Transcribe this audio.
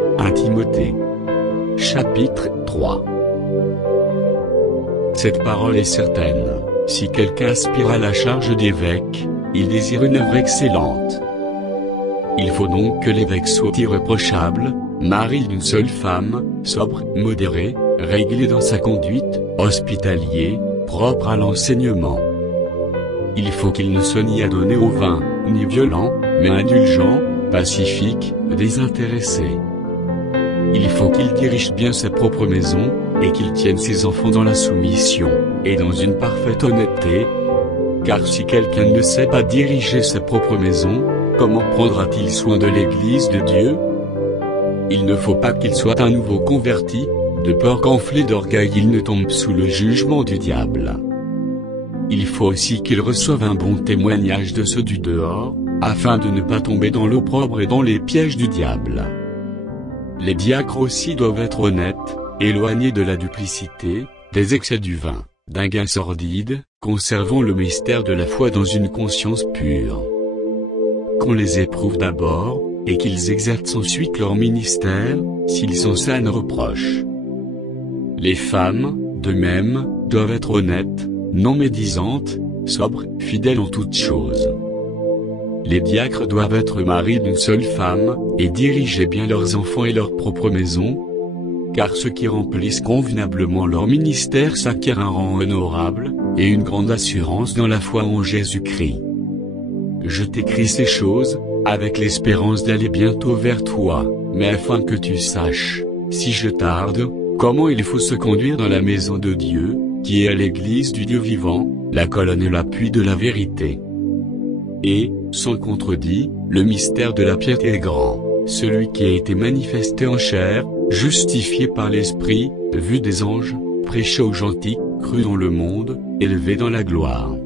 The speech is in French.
1 Timothée. Chapitre 3. Cette parole est certaine, si quelqu'un aspire à la charge d'évêque, il désire une œuvre excellente. Il faut donc que l'évêque soit irréprochable, mari d'une seule femme, sobre, modéré, réglé dans sa conduite, hospitalier, propre à l'enseignement. Il faut qu'il ne soit ni adonné au vin, ni violent, mais indulgent, pacifique, désintéressé. Il faut qu'il dirige bien sa propre maison, et qu'il tienne ses enfants dans la soumission, et dans une parfaite honnêteté. Car si quelqu'un ne sait pas diriger sa propre maison, comment prendra-t-il soin de l'Église de Dieu? Il ne faut pas qu'il soit un nouveau converti, de peur qu'enflé d'orgueil il ne tombe sous le jugement du diable. Il faut aussi qu'il reçoive un bon témoignage de ceux du dehors, afin de ne pas tomber dans l'opprobre et dans les pièges du diable. Les diacres aussi doivent être honnêtes, éloignés de la duplicité, des excès du vin, d'un gain sordide, conservant le mystère de la foi dans une conscience pure. Qu'on les éprouve d'abord, et qu'ils exercent ensuite leur ministère, s'ils sont sains reproches. Les femmes, de même, doivent être honnêtes, non médisantes, sobres, fidèles en toutes choses. Les diacres doivent être maris d'une seule femme, et diriger bien leurs enfants et leur propre maison, car ceux qui remplissent convenablement leur ministère s'acquièrent un rang honorable, et une grande assurance dans la foi en Jésus-Christ. Je t'écris ces choses, avec l'espérance d'aller bientôt vers toi, mais afin que tu saches, si je tarde, comment il faut se conduire dans la maison de Dieu, qui est à l'église du Dieu vivant, la colonne et l'appui de la vérité. Et, sans contredit, le mystère de la piété est grand, celui qui a été manifesté en chair, justifié par l'Esprit, vu des anges, prêché aux gentils, cru dans le monde, élevé dans la gloire.